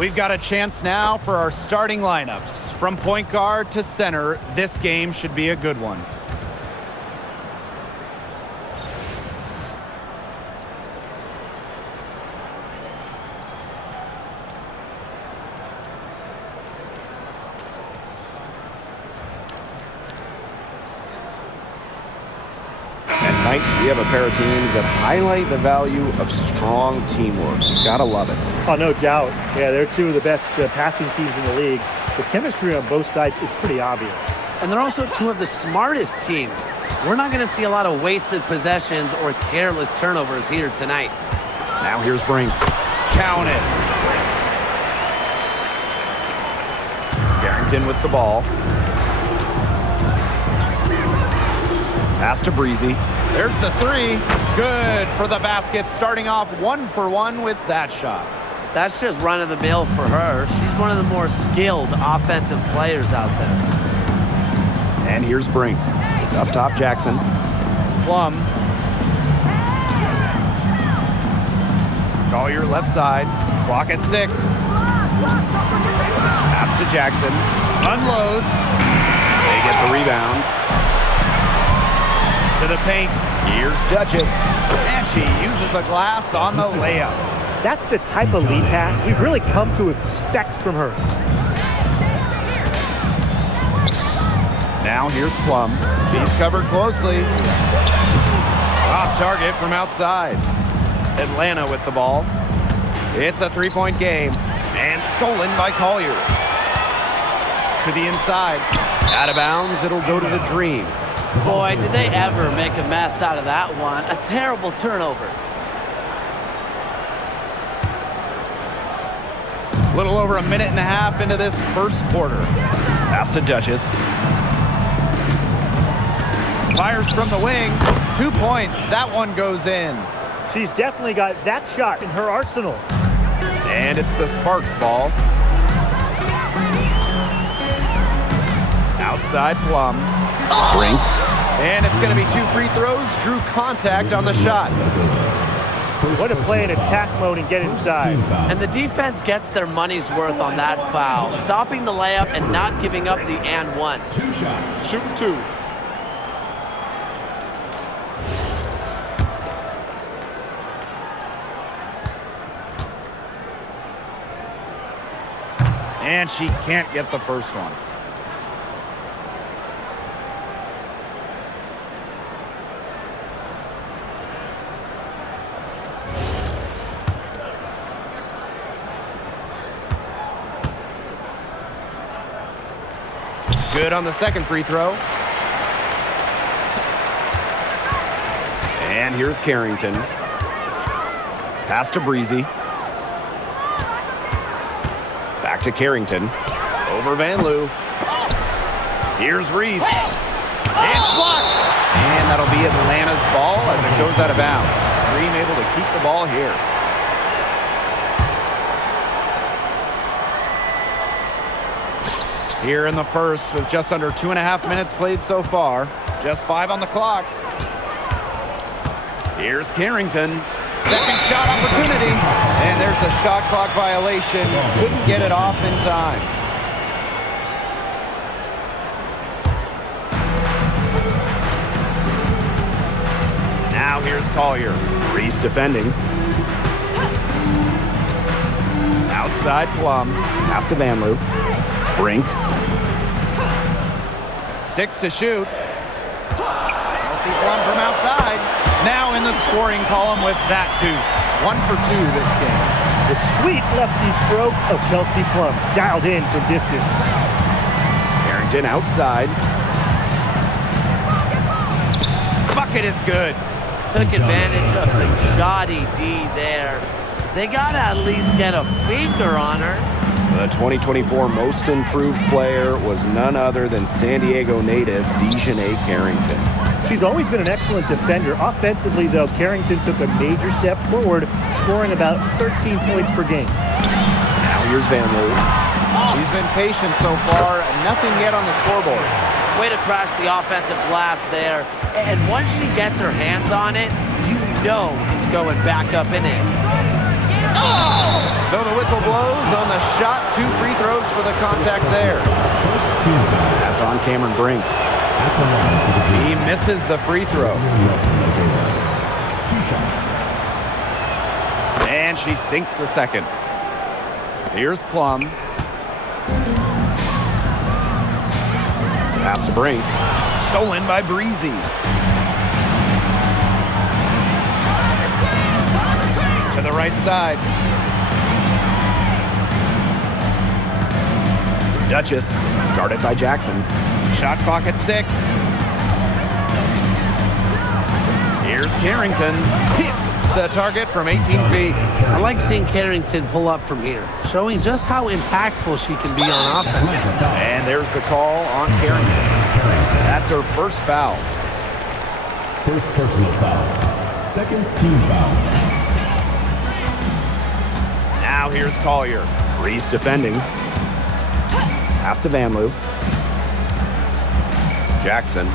We've got a chance now for our starting lineups. From point guard to center, this game should be a good one. We have a pair of teams that highlight the value of strong teamwork. Gotta love it. Oh, no doubt. Yeah, they're two of the best passing teams in the league. The chemistry on both sides is pretty obvious. And they're also two of the smartest teams. We're not going to see a lot of wasted possessions or careless turnovers here tonight. Now here's Brink. Count it. Carrington with the ball. Pass to Breezy. There's the three. Good for the basket, starting off 1 for 1 with that shot. That's just run-of-the-mill for her. She's one of the more skilled offensive players out there. And here's Brink. Up top, Jackson. Plum. Collier left side. Clock at 6. Pass to Jackson. Unloads. They get the rebound. To the paint. Here's Duchess. And she uses the glass on the layup. That's the type of lead pass we've really come to expect from her. Now here's Plum. He's covered closely. Off target from outside. Atlanta with the ball. It's a three-point game. And stolen by Collier. To the inside. Out of bounds, it'll go to the Dream. Boy, did they ever make a mess out of that one. A terrible turnover. A little over a minute and a half into this first quarter. Pass to Duchess. Fires from the wing. 2 points. That one goes in. She's definitely got that shot in her arsenal. And it's the Sparks ball. Outside Plum. Brink. And it's going to be 2 free throws. Drew contact on the shot. What a play in attack mode and get inside. And the defense gets their money's worth on that foul, stopping the layup and not giving up the and one. 2 shots. Shoot 2. And she can't get the first one. Good on the second free throw. And here's Carrington. Pass to Breezy. Back to Carrington. Over Van Loo. Here's Reese. It's blocked. And that'll be Atlanta's ball as it goes out of bounds. Dream able to keep the ball here. Here in the first with just under 2.5 minutes played so far. Just 5 on the clock. Here's Carrington. Second shot opportunity. And there's the shot clock violation. Couldn't get it off in time. Now here's Collier. Reese defending. Outside Plum. Pass to Van Loo. Brink. 6 to shoot. Kelsey Plum from outside. Now in the scoring column with that deuce. 1 for 2 this game. The sweet lefty stroke of Kelsey Plum, dialed in from distance. Carrington outside. Bucket is good. Took advantage of some shoddy D there. They got to at least get a finger on her. The 2024 Most Improved Player was none other than San Diego native Dejanay Carrington. She's always been an excellent defender. Offensively, though, Carrington took a major step forward, scoring about 13 points per game. Now here's Van Loo. She's been patient so far, and nothing yet on the scoreboard. Way to crash the offensive glass there. And once she gets her hands on it, you know it's going back up and in. So the whistle whistle blows on the shot. 2 free throws for the contact there. That's on Cameron Brink. He misses the free throw. 2 shots. And she sinks the second. Here's Plum. Pass to Brink. Stolen by Breezy. To the right side. Duchess, guarded by Jackson. Shot clock at 6. Here's Carrington. Hits the target from 18 feet. I like seeing Carrington pull up from here, showing just how impactful she can be on offense. And there's the call on Carrington. That's her first foul. First personal foul. Second team foul. Now here's Collier. Reese defending. Pass to Vanloo. Jackson.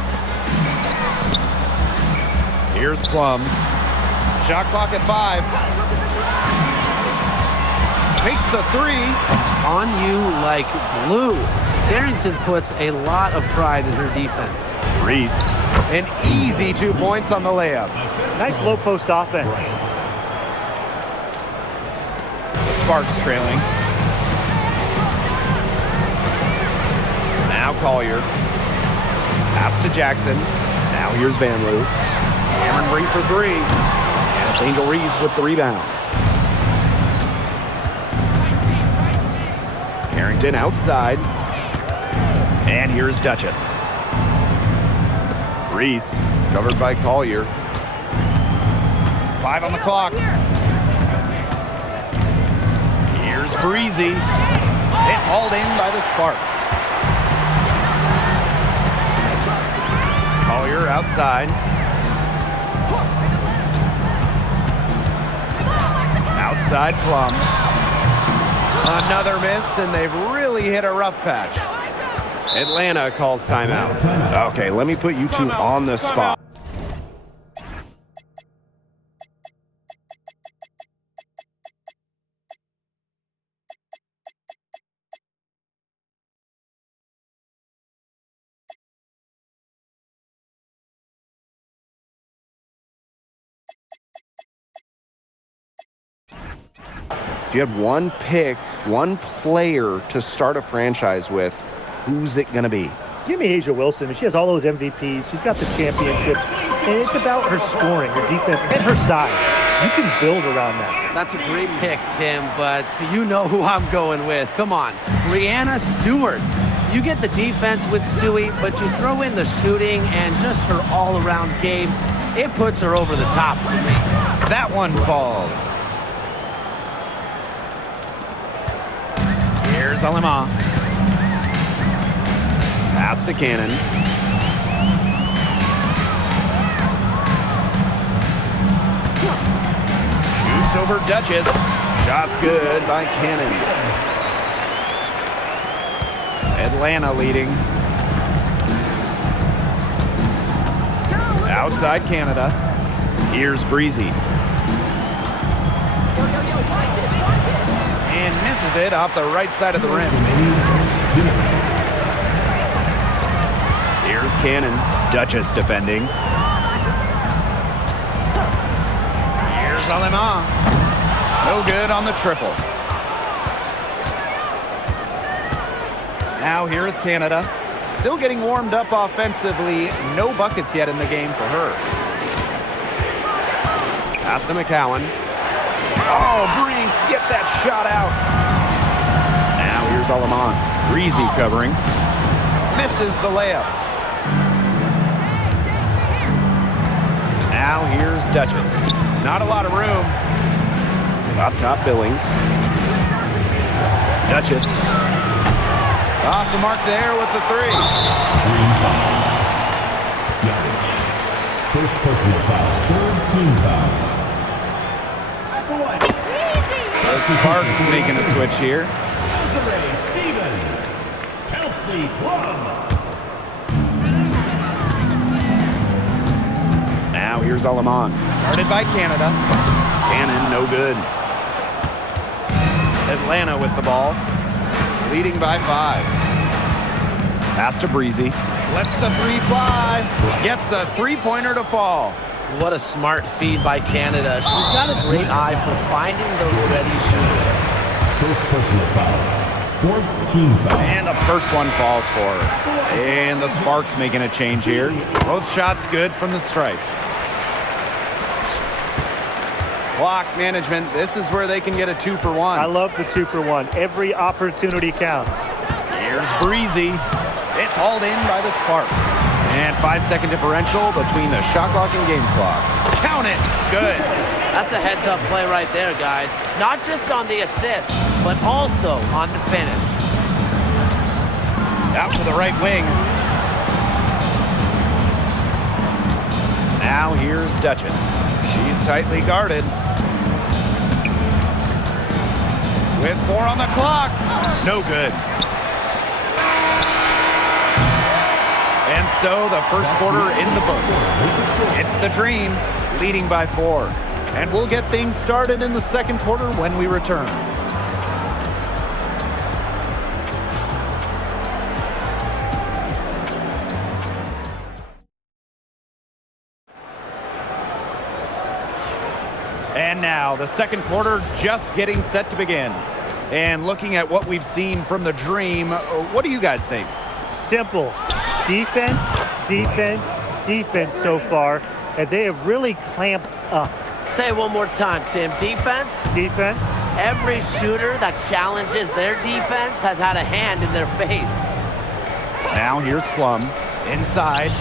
Here's Plum. Shot clock at 5. Takes the 3. On you like glue. Carrington puts a lot of pride in her defense. Reese. An easy 2 points on the layup. Nice low post offense. The Sparks trailing. Now Collier. Pass to Jackson. Now here's Vanloo. Cameron Brink for 3. And it's Angel Reese with the rebound. Carrington outside. And here's Duchess. Reese, covered by Collier. 5 on the clock. Here's Breezy. It's hauled in by the Sparks. Collier outside. Outside Plum. Another miss, and they've really hit a rough patch. Atlanta calls timeout. Okay, let me put you two on the spot. If you had one pick, one player to start a franchise with, who's it going to be? Give me Asia Wilson. She has all those MVPs. She's got the championships. And it's about her scoring, her defense, and her size. You can build around that. That's a great pick, Tim, but you know who I'm going with. Come on, Breanna Stewart. You get the defense with Stewie, but you throw in the shooting and just her all-around game. It puts her over the top for me. That one falls. Here's Alema. Pass to Cannon. Shoots over Duchess. Shot's good by Cannon. Atlanta leading. Outside Canada. Here's Breezy. And misses it off the right side of the rim. Here's Cannon. Duchess defending. Here's Alema. No good on the triple. Now here is Canada. Still getting warmed up offensively. No buckets yet in the game for her. Pass to McCowan. Oh, Brink, get that shot out. Now here's Alamon. Breezy covering. Misses the layup. Now here's Duchess. Not a lot of room. Up top, Billings. Duchess. Off the mark there with the 3. First personal foul. Third team foul. The Sparks making a switch here. Desiree Stevens. Kelsey Plum. Now here's Alamon. Guarded by Canada. Cannon, no good. Atlanta with the ball, leading by 5. Pass to Breezy. Lets the three fly. Gets the three-pointer to fall. What a smart feed by Canada. She's got a great eye for finding those ready shooters. First personal foul. Fourth team foul. And the first one falls for her. And the Sparks making a change here. Both shots good from the stripe. Clock management. This is where they can get a 2-for-1. I love the 2-for-1. Every opportunity counts. Here's Breezy. It's hauled in by the Sparks. And 5-second differential between the shot clock and game clock. Count it. Good. That's a heads-up play right there, guys. Not just on the assist, but also on the finish. Out to the right wing. Now here's Duchess. She's tightly guarded. With 4 on the clock. No good. And so the first quarter in the books. It's the Dream leading by 4. And we'll get things started in the second quarter when we return. And now the second quarter just getting set to begin. And looking at what we've seen from the Dream, what do you guys think? Simple. Defense, defense, defense so far. And they have really clamped up. Say it one more time, Tim. Defense? Defense. Every shooter that challenges their defense has had a hand in their face. Now here's Plum. Inside.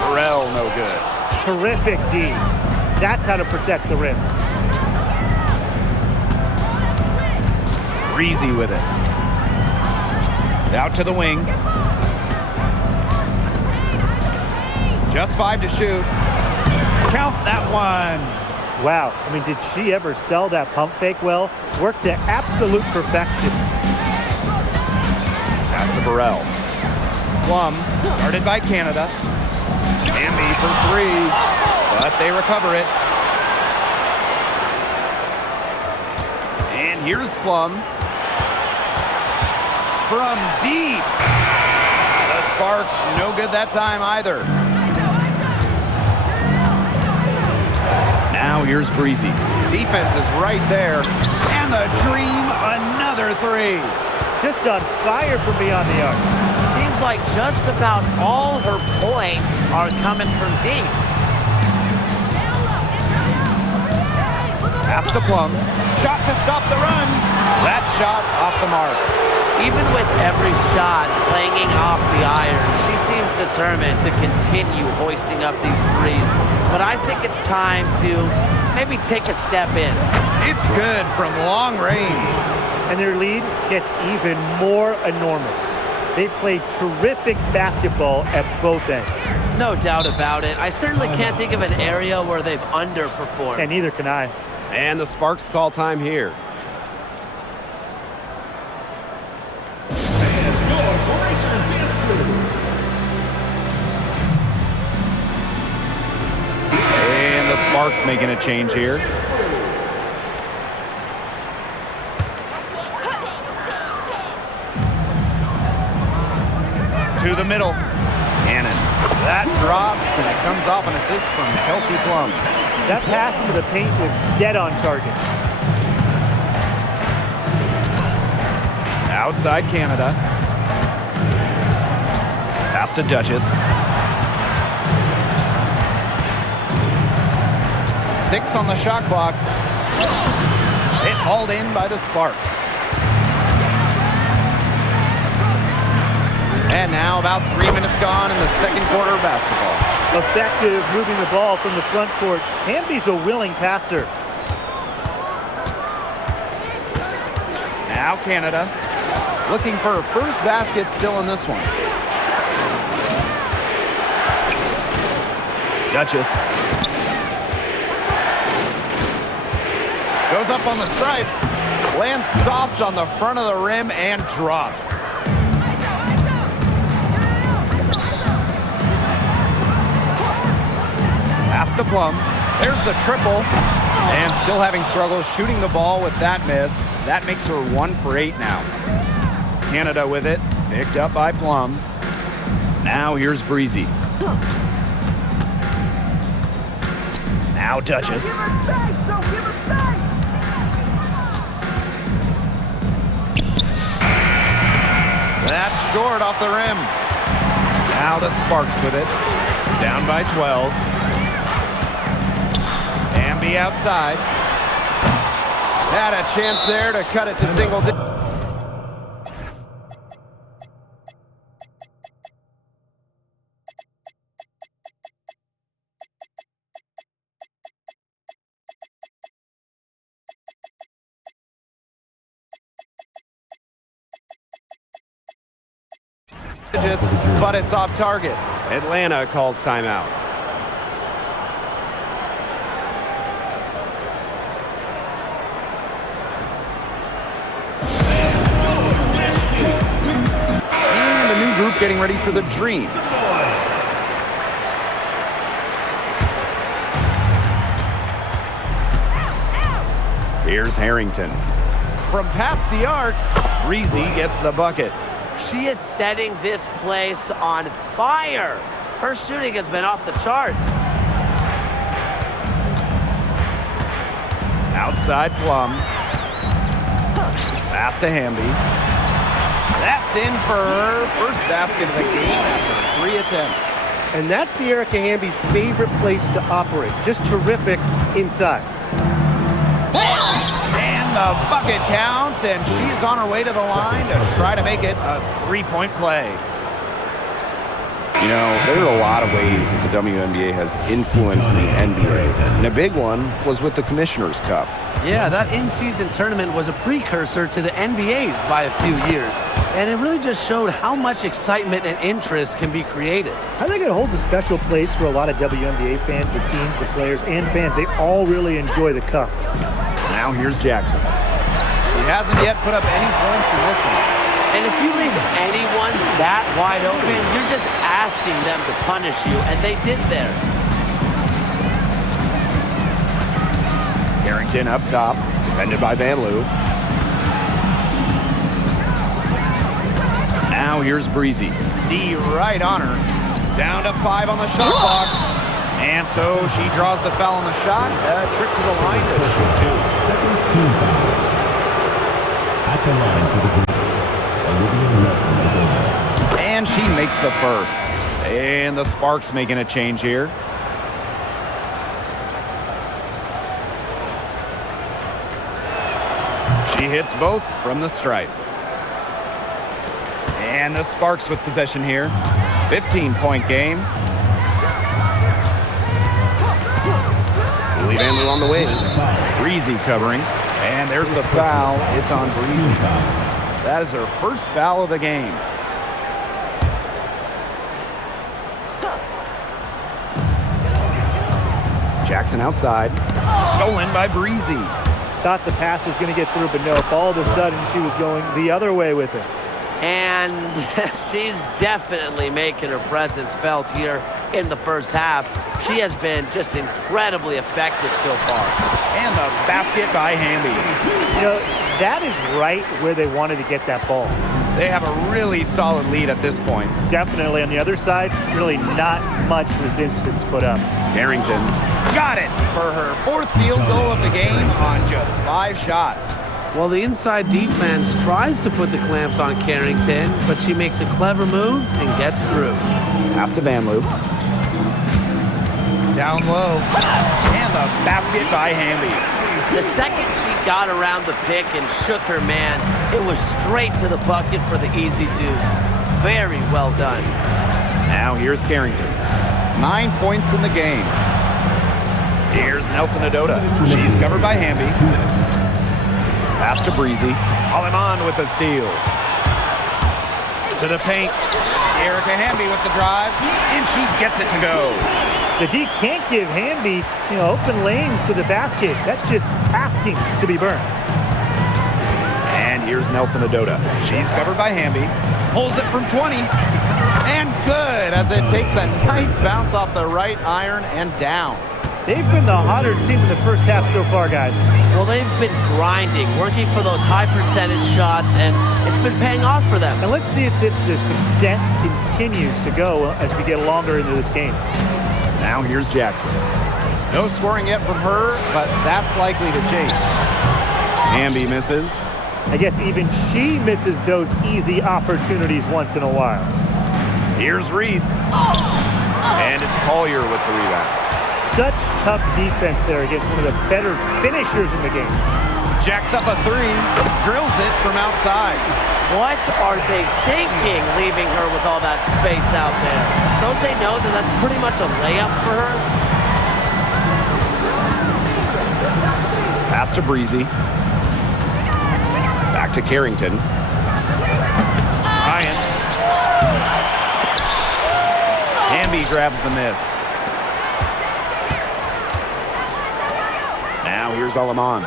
Burrell, no good. Terrific D. That's how to protect the rim. Breezy with it. Out to the wing. Just 5 to shoot. Count that one. Wow. I mean, did she ever sell that pump fake well? Worked to absolute perfection. Pass to Burrell. Plum, guarded by Canada. Hamby for 3, but they recover it. And here's Plum. From deep. The Sparks, no good that time either. Now here's Breezy. Defense is right there. And the Dream, another 3. Just on fire from beyond the arc. Seems like just about all her points are coming from deep. Pass to Plum. Shot to stop the run. That shot off the mark. Even with every shot clanging off the iron, she seems determined to continue hoisting up these threes. But I think it's time to maybe take a step in. It's good from long range. And their lead gets even more enormous. They've played terrific basketball at both ends. No doubt about it. I certainly can't think of an area where they've underperformed. And neither can I. And the Sparks call time here. And the Sparks making a change here. To the middle. Cannon. That drops, and it comes off an assist from Kelsey Plum. That pass into the paint was dead on target. Outside Canada. Pass to Duchess. 6 on the shot clock. It's hauled in by the Sparks. And now about 3 minutes gone in the second quarter of basketball. Effective moving the ball from the front court. Hamby's a willing passer. Now Canada looking for her first basket still in this one. Duchess. Goes up on the stripe. Lands soft on the front of the rim and drops. Pass to Plum. There's the triple. And still having struggles shooting the ball with that miss. That makes her 1 for 8 now. Canada with it, picked up by Plum. Now here's Breezy. Now Duchess. That's short off the rim. Now the Sparks with it. Down by 12. Hamby outside. Had a chance there to cut it to single digits. But it's off target. Atlanta calls timeout. And the new group getting ready for the Dream. Here's Harrington. From past the arc, Breezy gets the bucket. She is setting this place on fire. Her shooting has been off the charts. Outside Plum. Pass to Hamby. That's in for her first basket of the game after 3 attempts. And that's Dearica Hamby's favorite place to operate. Just terrific inside. And the bucket counts, and she is on her way to the line to try to make it a 3-point play. You know, there are a lot of ways that the WNBA has influenced the NBA. And a big one was with the Commissioner's Cup. Yeah, that in-season tournament was a precursor to the NBA's by a few years. And it really just showed how much excitement and interest can be created. I think it holds a special place for a lot of WNBA fans, the teams, the players, and fans. They all really enjoy the cup. Now here's Jackson. He hasn't yet put up any points in this one. And if you leave anyone that wide open, you're just asking them to punish you, and they did there. Harrington up top, defended by Van Loo. Now here's Breezy. D right on her. Down to 5 on the shot clock. And so she draws the foul on the shot. A trip to the line to shoot 2. Second team foul. At the line for the group, Olivia Nelson. And she makes the first. And the Sparks making a change here. She hits both from the stripe. And the Sparks with possession here. 15-point game. Julie Van Loo on the wing. Breezy covering. And there's the foul. It's on Breezy. That is her first foul of the game. Jackson outside. Stolen by Breezy. Thought the pass was going to get through, but no. All of a sudden, she was going the other way with it. And she's definitely making her presence felt here in the first half. She has been just incredibly effective so far. And the basket by Hamby. You know, that is right where they wanted to get that ball. They have a really solid lead at this point. Definitely on the other side, really not much resistance put up. Harrington got it for her 4th field goal of the game on just 5 shots. Well, the inside defense tries to put the clamps on Carrington, but she makes a clever move and gets through. Pass to Van Loo. Down low. And the basket by Hamby. The second she got around the pick and shook her man, it was straight to the bucket for the easy deuce. Very well done. Now here's Carrington. 9 points in the game. Here's Nelson Adota. She's covered by Hamby. Pass to Breezy. Aleman with the steal. To the paint. Dearica Hamby with the drive. And she gets it to go. The D can't give Hamby, open lanes to the basket. That's just asking to be burned. And here's Nelson Adota. She's covered by Hamby. Pulls it from 20. And good, as it takes a nice bounce off the right iron and down. They've been the hotter team in the first half so far, guys. Well, they've been grinding, working for those high percentage shots, and it's been paying off for them. And let's see if this success continues to go as we get longer into this game. Now here's Jackson. No scoring yet from her, but that's likely to change. Hamby misses. I guess even she misses those easy opportunities once in a while. Here's Reese. And it's Collier with the rebound. Such tough defense there against one of the better finishers in the game. Jacks up a three, drills it from outside. What are they thinking, leaving her with all that space out there? Don't they know that that's pretty much a layup for her? Pass to Breezy. Back to Carrington. Ryan. Hamby grabs the miss. Now here's Alaman.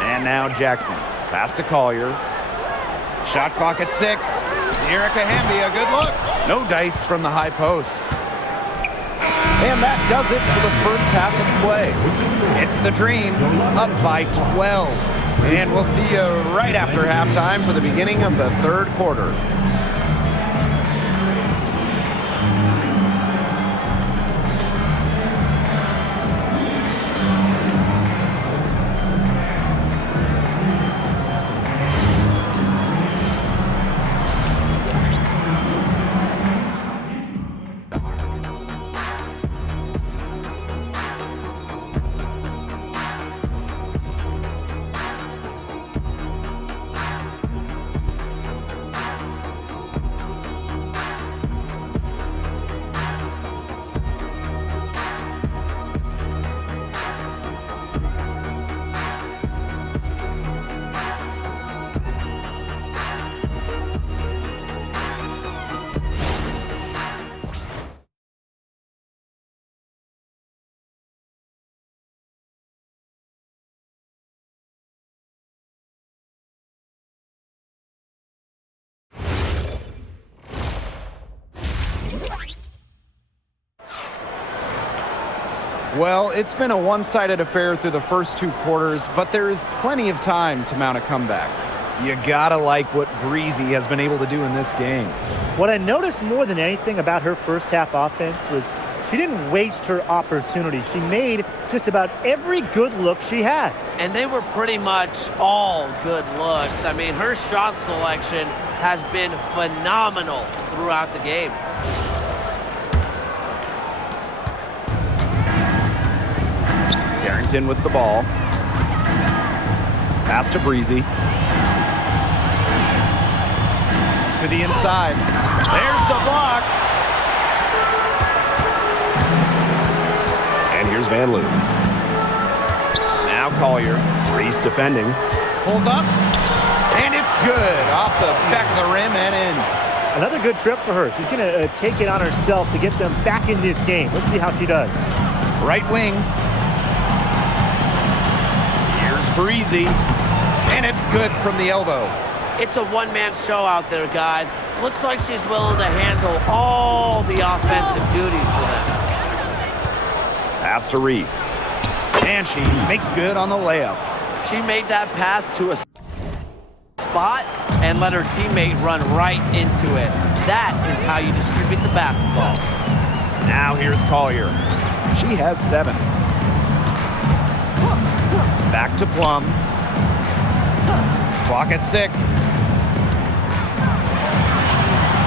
And now Jackson. Pass to Collier. Shot clock at 6. Erica Hamby, a good look. No dice from the high post. And that does it for the first half of play. It's the Dream up by 12. And we'll see you right after halftime for the beginning of the third quarter. Well, it's been a one-sided affair through the first 2 quarters, but there is plenty of time to mount a comeback. You gotta like what Breezy has been able to do in this game. What I noticed more than anything about her first half offense was she didn't waste her opportunity. She made just about every good look she had. And they were pretty much all good looks. I mean, her shot selection has been phenomenal throughout the game. Carrington with the ball. Pass to Breezy. To the inside. There's the block. And here's Van Loo. Now Collier. Reese defending. Pulls up. And it's good. Off the back of the rim and in. Another good trip for her. She's going to take it on herself to get them back in this game. Let's see how she does. Right wing. Here's Breezy. And it's good from the elbow. It's a one-man show out there, guys. Looks like she's willing to handle all the offensive duties for them. Pass to Reese. And she makes good on the layup. She made that pass to a spot and let her teammate run right into it. That is how you distribute the basketball. Now here's Collier. She has 7. Back to Plum. Clock at 6.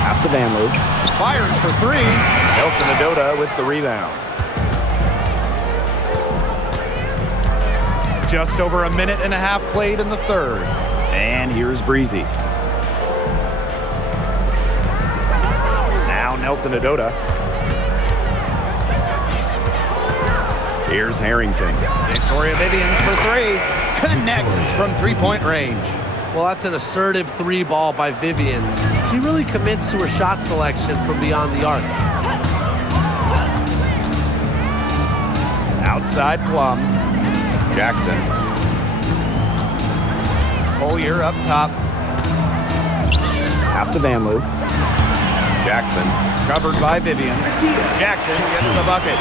Pass to Van Loo. Fires for 3. Nelson Adota with the rebound. Just over a minute and a half played in the third. And here's Breezy. Now Nelson Adota. Here's Harrington. Victoria Vivians for 3. Connects from three-point range. Well, that's an assertive 3 ball by Vivians. She really commits to her shot selection from beyond the arc. Outside Plum. Jackson. Collier up top. Pass to Van Loo. Jackson, covered by Vivian. Jackson gets the bucket.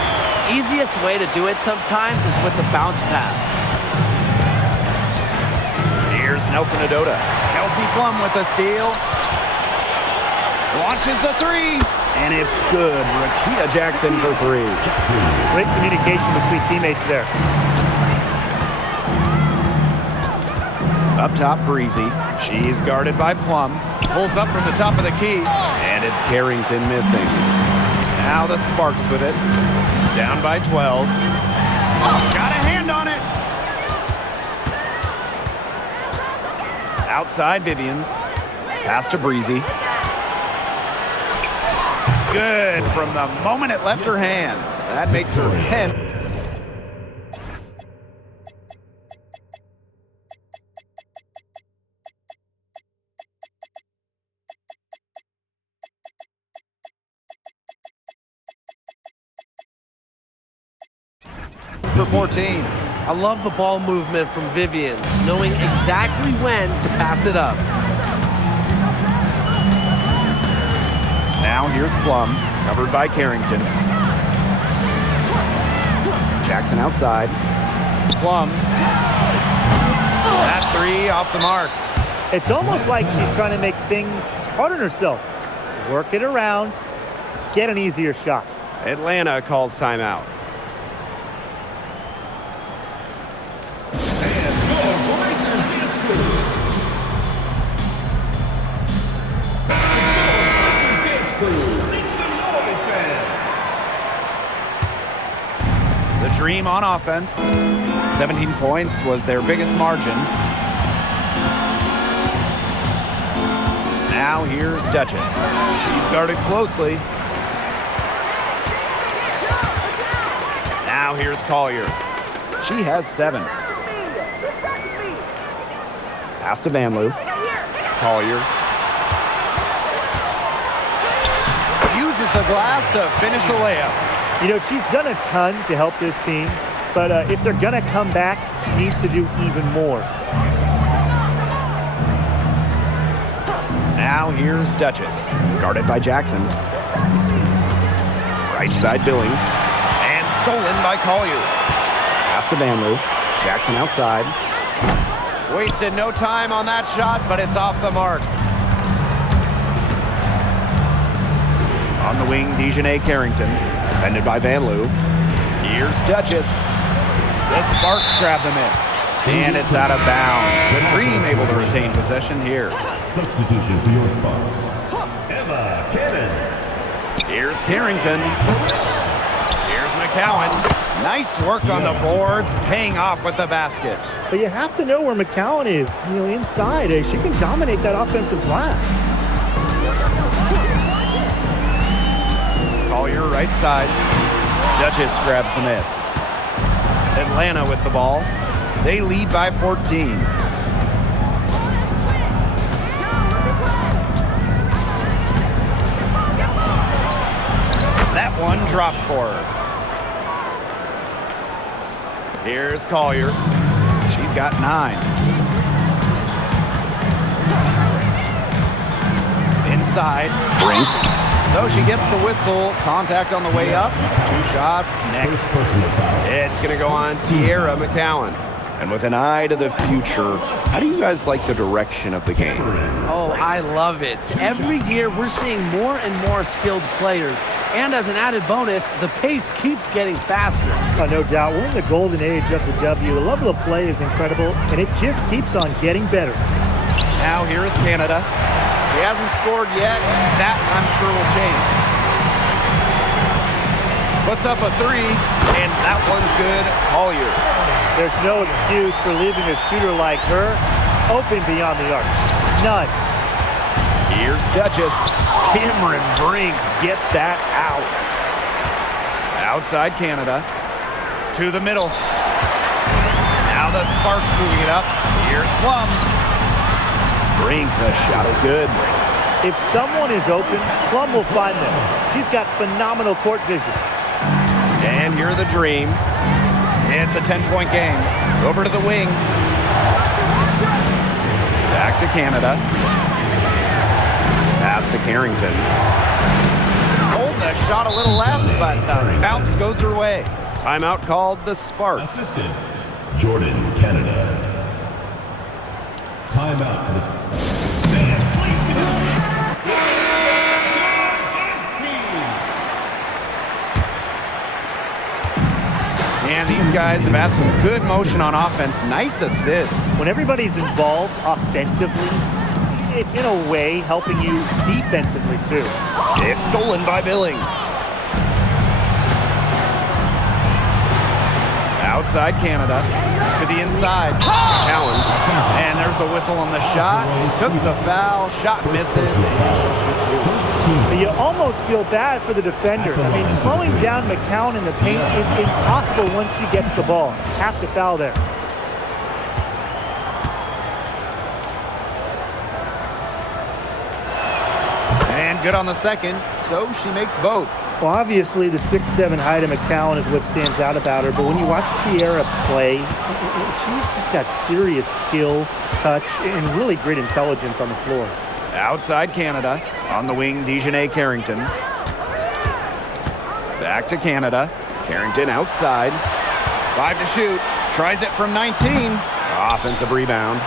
Easiest way to do it sometimes is with the bounce pass. Here's Nelson Adota. Kelsey Plum with a steal. Launches the three. And it's good. Rakia Jackson for three. Great communication between teammates there. Up top, Breezy. She's guarded by Plum. Pulls up from the top of the key. And it's Carrington missing. Now the Sparks with it. Down by 12. Got a hand on it. Outside Vivians. Pass to Breezy. Good from the moment it left her hand. That makes her 10. For 14. I love the ball movement from Vivian, knowing exactly when to pass it up. Now here's Plum, covered by Carrington. Jackson outside. Plum. That three off the mark. It's almost like she's trying to make things hard on herself. Work it around, get an easier shot. Atlanta calls timeout. The Dream on offense. 17 points was their biggest margin. Now here's Duchess. She's guarded closely. Now here's Collier. She has 7. Pass to Vanloo. Collier. Uses the glass to finish the layup. You know, she's done a ton to help this team, but if they're going to come back, she needs to do even more. Now here's Duchess, guarded by Jackson. Right side Billings, and stolen by Collier. Pass to Vanloo. Jackson outside. Wasted no time on that shot, but it's off the mark. On the wing, Dejanay Carrington, defended by Vanloo. Here's Duchess. The Sparks grab the miss. And it's out of bounds. The Dream able to retain possession here. Substitution for your Sparks. Emma Cannon. Here's Carrington. Here's McCowan. Nice work on the boards, paying off with the basket. But you have to know where McCowan is, you know, inside. She can dominate that offensive glass. Collier right side. Duchess grabs the miss. Atlanta with the ball. They lead by 14. That one drops for her. Here's Collier. She's got 9. Inside. Brink. So she gets the whistle. Contact on the way up. 2 shots next. It's going to go on Tierra McCowan. And with an eye to the future, how do you guys like the direction of the game? Oh, I love it. Every year we're seeing more and more skilled players. And as an added bonus, the pace keeps getting faster. No doubt. We're in the golden age of the W. The level of play is incredible, and it just keeps on getting better. Now here is Canada. He hasn't scored yet. That, I'm sure, will change. Puts up a 3, and that one's good. Collier. There's no excuse for leaving a shooter like her open beyond the arc. None. Here's Duchess. Cameron Brink, get that out. Outside Canada. To the middle. Now the Sparks moving it up. Here's Plum. Brink, the shot is good. If someone is open, Plum will find them. She's got phenomenal court vision. And here the Dream. It's a 10-point game. Over to the wing. Back to Canada. Pass to Carrington. Hold the shot a little left, but the bounce goes her way. Timeout called the Sparks. Assistant, Jordan, Canada. Timeout for the And these guys have had some good motion on offense. Nice assists. When everybody's involved offensively, it's in a way helping you defensively too. It's stolen by Billings. Outside Canada to the inside. Allen. And there's the whistle on the shot. Took the foul. Shot misses. But you almost feel bad for the defender. I mean, slowing down McCown in the paint is impossible once she gets the ball. Has to foul there. And good on the second, so she makes both. Well, obviously, the 6'7" height of McCown is what stands out about her. But when you watch Kiera play, she's just got serious skill, touch, and really great intelligence on the floor. Outside Canada. On the wing, Dejanay Carrington. Back to Canada. Carrington outside. 5 to shoot. Tries it from 19. Offensive rebound.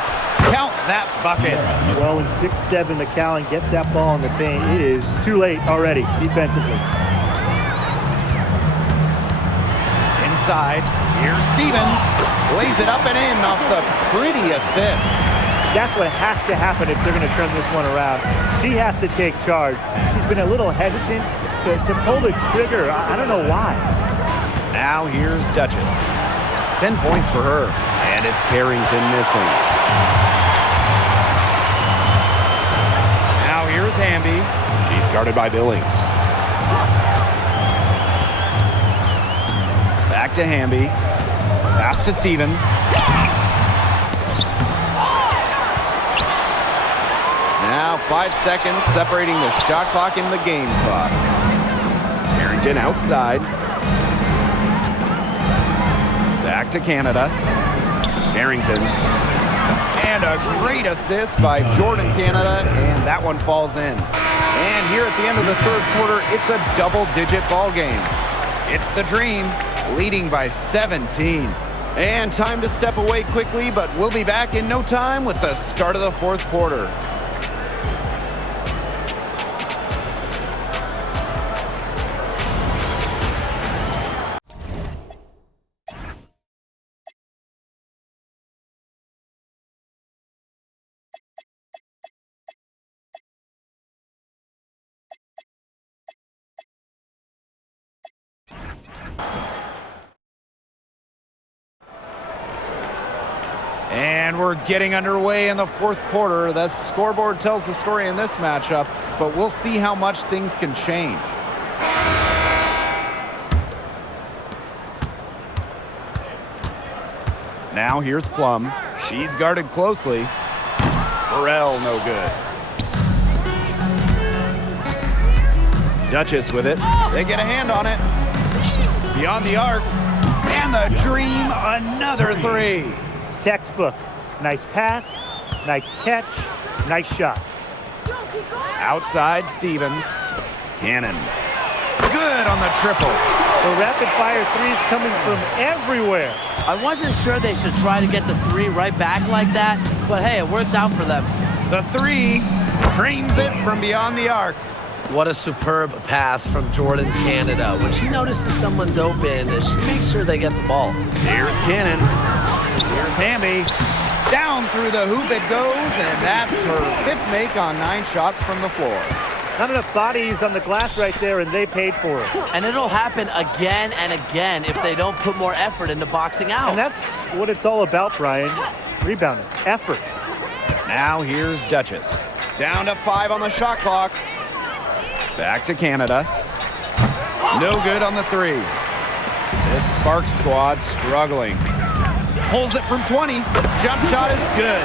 Count that bucket. Well, when 6'7" McCown gets that ball in the paint, it is too late already defensively. Inside. Here's Stevens. Lays it up and in off the pretty assist. That's what has to happen if they're going to turn this one around. She has to take charge. She's been a little hesitant to pull the trigger. I don't know why. Now here's Duchess. 10 points for her. And it's Carrington missing. Now here's Hamby. She's guarded by Billings. Back to Hamby. Pass to Stevens. Now 5 seconds separating the shot clock and the game clock. Carrington outside. Back to Canada. Carrington. And a great assist by Jordan Canada, and that one falls in. And here at the end of the third quarter, it's a double-digit ball game. It's the Dream, leading by 17. And time to step away quickly, but we'll be back in no time with the start of the fourth quarter. And we're getting underway in the fourth quarter. The scoreboard tells the story in this matchup, but we'll see how much things can change. Now here's Plum. She's guarded closely. Burrell, no good. Duchess with it. They get a hand on it. Beyond the arc. And the Dream, another three. Textbook. Nice pass, nice catch, nice shot. Outside Stevens. Cannon. Good on the triple. The rapid-fire threes coming from everywhere. I wasn't sure they should try to get the three right back like that, but hey, it worked out for them. The three creams it from beyond the arc. What a superb pass from Jordan Canada. When she notices someone's open, she makes sure they get the ball. Here's Cannon. Here's Hamby. Down through the hoop it goes, and that's her fifth make on 9 shots from the floor. Not enough bodies on the glass right there, and they paid for it. And it'll happen again and again if they don't put more effort into boxing out. And that's what it's all about, Brian. Rebounding, effort. Now here's Duchess. Down to 5 on the shot clock. Back to Canada. No good on the three. This Spark squad struggling. Pulls it from 20. Jump shot is good.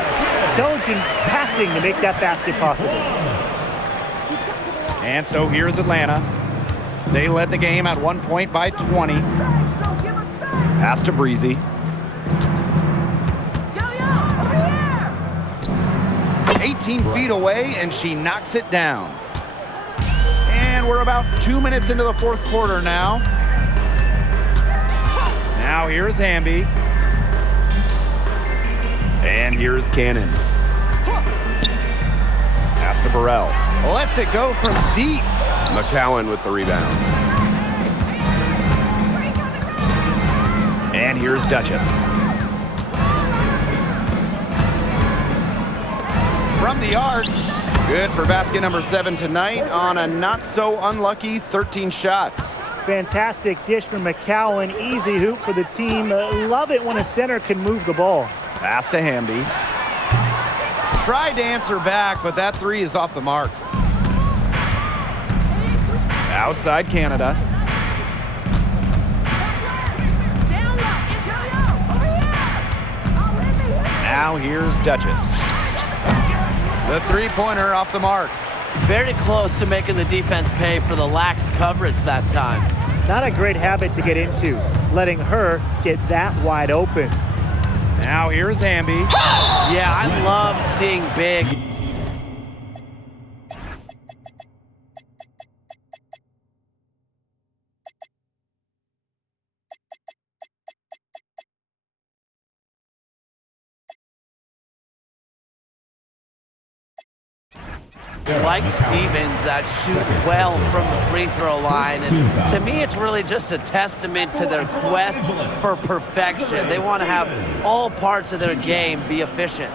Intelligent passing to make that basket possible. And so here's Atlanta. They led the game at 1 point by 20. Pass to Breezy. 18 15 feet away, and she knocks it down. And we're about 2 minutes into the fourth quarter now. Now here's Hamby. And here's Cannon. Pass to Burrell. Lets it go from deep. McCowan with the rebound. And here's Duchess. From the arc. Good for basket number 7 tonight on a not-so-unlucky 13 shots. Fantastic dish from McCowan. Easy hoop for the team. Love it when a center can move the ball. Pass to Hamby. Tried to answer back, but that three is off the mark. Outside Canada. Now here's Duchess. The three-pointer off the mark. Very close to making the defense pay for the lax coverage that time. Not a great habit to get into, letting her get that wide open. Now here's Hamby. Yeah, I love seeing big. Like Stevens that shoot well from the free throw line. And to me, it's really just a testament to their quest for perfection. They want to have all parts of their game be efficient.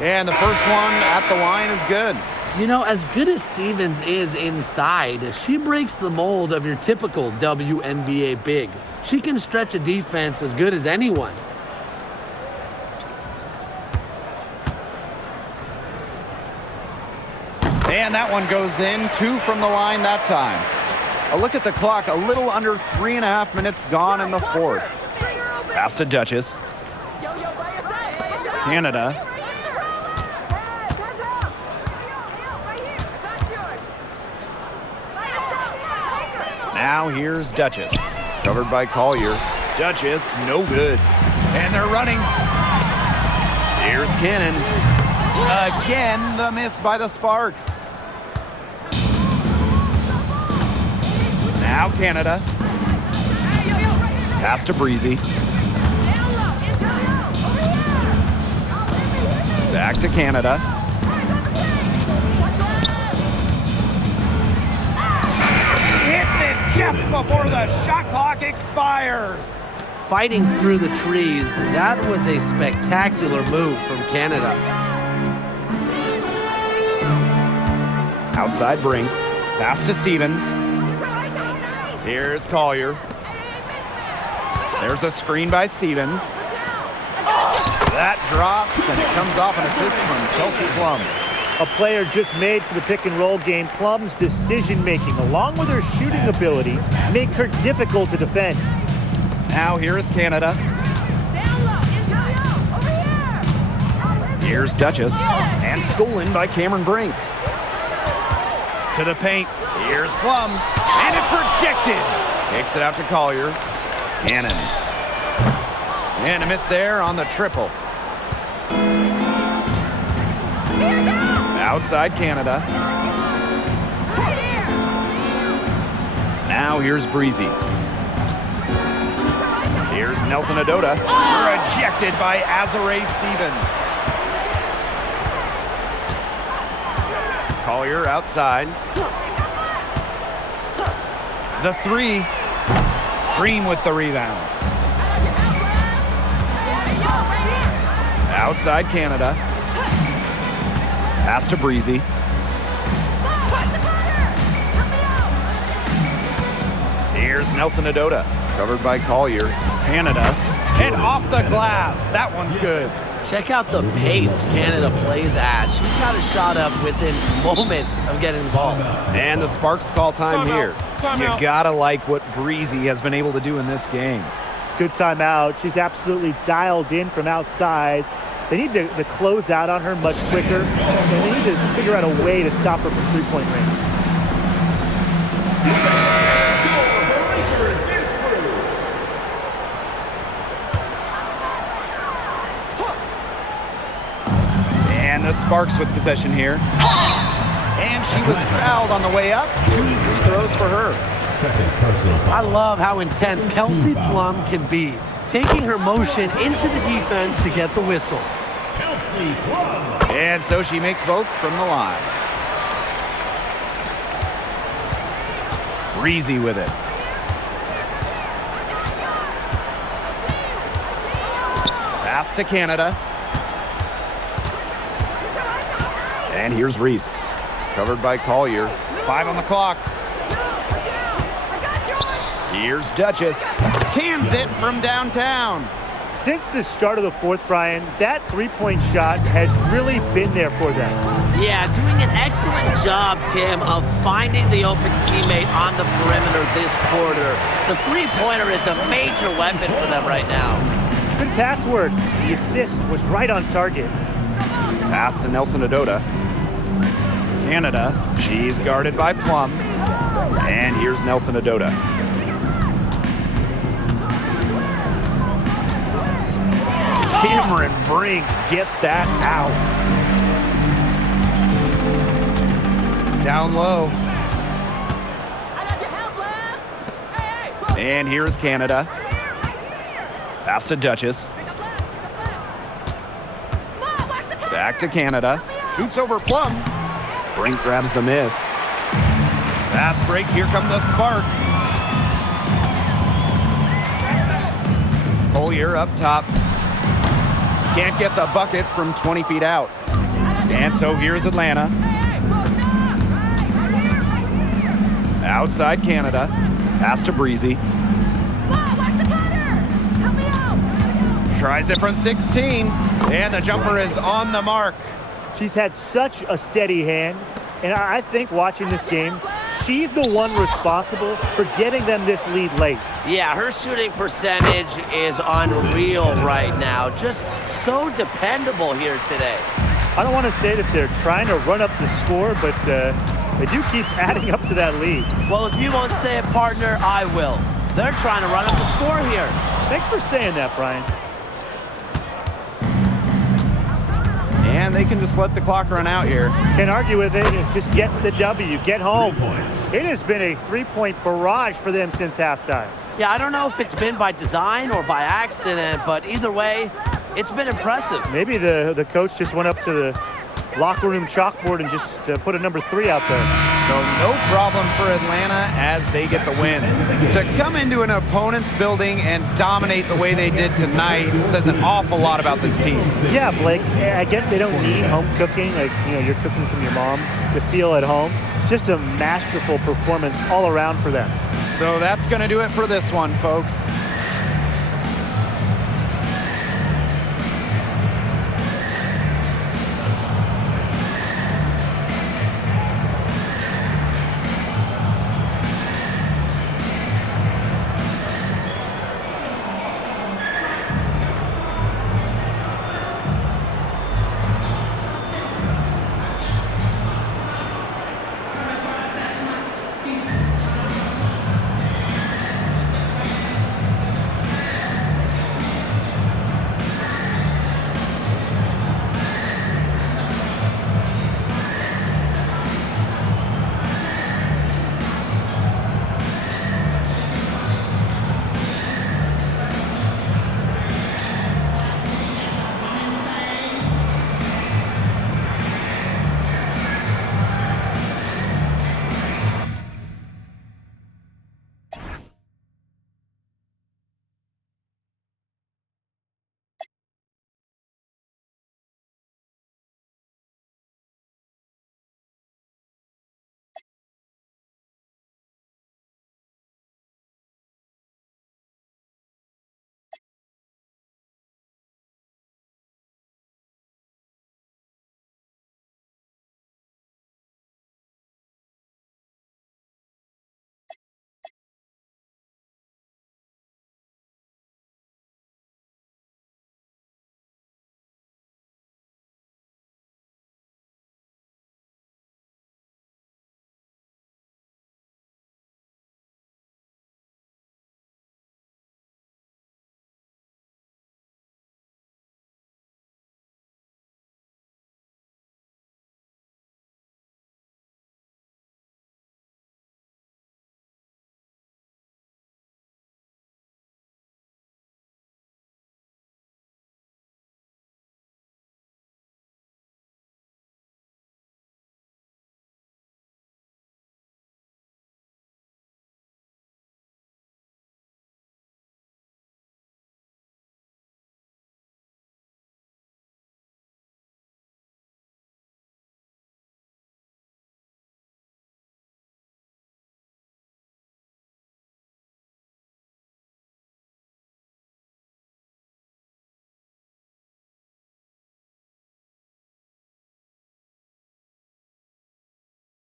And the first one at the line is good. You know, as good as Stevens is inside, she breaks the mold of your typical WNBA big. She can stretch a defense as good as anyone. And that one goes in. 2 from the line that time. A look at the clock. A little under 3.5 minutes gone in the fourth. Pass to Duchess. Canada. Now here's Duchess. Covered by Collier. Duchess, no good. And they're running. Here's Cannon. Again, the miss by the Sparks. Now Canada. Pass to Breezy. Back to Canada. Just before the shot clock expires. Fighting through the trees, that was a spectacular move from Canada. Outside Brink. Pass to Stevens. Here's Collier. There's a screen by Stevens. That drops, and it comes off an assist from Chelsea Plum. A player just made for the pick and roll game. Plum's decision-making, along with her shooting ability, make her difficult to defend. Now here is Canada. Here's Duchess. And stolen by Cameron Brink. To the paint. Here's Plum. And it's rejected. Takes it out to Collier. Cannon. And a miss there on the triple. Outside Canada. Now here's Breezy. Here's Nelson Adota. Rejected by Azare Stevens. Collier outside. The three. Green with the rebound. Outside Canada. Pass to Breezy. Here's Nelson Adota. Covered by Collier. Canada. And off the glass. That one's good. Check out the pace Canada plays at. She's got a shot up within moments of getting involved. And the Sparks call time here. You gotta like what Breezy has been able to do in this game. Good timeout. She's absolutely dialed in from outside. They need to close out on her much quicker. And they need to figure out a way to stop her from three-point range. Sparks with possession here. And she was fouled on the way up. 2 free throws for her. Second personal foul. I love how intense Kelsey Plum can be, taking her motion into the defense to get the whistle. Kelsey Plum. And so she makes both from the line. Breezy with it. Pass to Canada. And here's Reese. Covered by Collier. 5 on the clock. Here's Duchess. Cans it from downtown. Since the start of the fourth, Brian, that three-point shot has really been there for them. Yeah, doing an excellent job, Tim, of finding the open teammate on the perimeter this quarter. The three-pointer is a major weapon for them right now. Good password. The assist was right on target. Pass to Nelson Adota. Canada. She's guarded by Plum. And here's Nelson Adota. Cameron Brink, get that out. Down low. And here's Canada. Pass to Duchess. Back to Canada. Shoots over Plum. Brink grabs the miss. Fast break. Here come the Sparks. Collier up top. Can't get the bucket from 20 feet out. And so here's Atlanta. Outside Canada. Pass to Breezy. Tries it from 16. And the jumper is on the mark. She's had such a steady hand, and I think watching this game, she's the one responsible for getting them this lead late. Yeah, her shooting percentage is unreal right now. Just so dependable here today. I don't want to say that they're trying to run up the score, but they do keep adding up to that lead. Well, if you won't say it, partner, I will. They're trying to run up the score here. Thanks for saying that, Brian. And they can just let the clock run out here. Can't argue with it. Just get the W. Get home. 3 points. It has been a three-point barrage for them since halftime. Yeah, I don't know if it's been by design or by accident, but either way, it's been impressive. Maybe the coach just went up to the locker room chalkboard and just put a number 3 out there. So no problem for Atlanta as they get the win. To come into an opponent's building and dominate the way they did tonight says an awful lot about this team. Yeah, Blake, I guess they don't need home cooking, like, you're cooking from your mom, to feel at home. Just a masterful performance all around for them. So that's going to do it for this one, folks.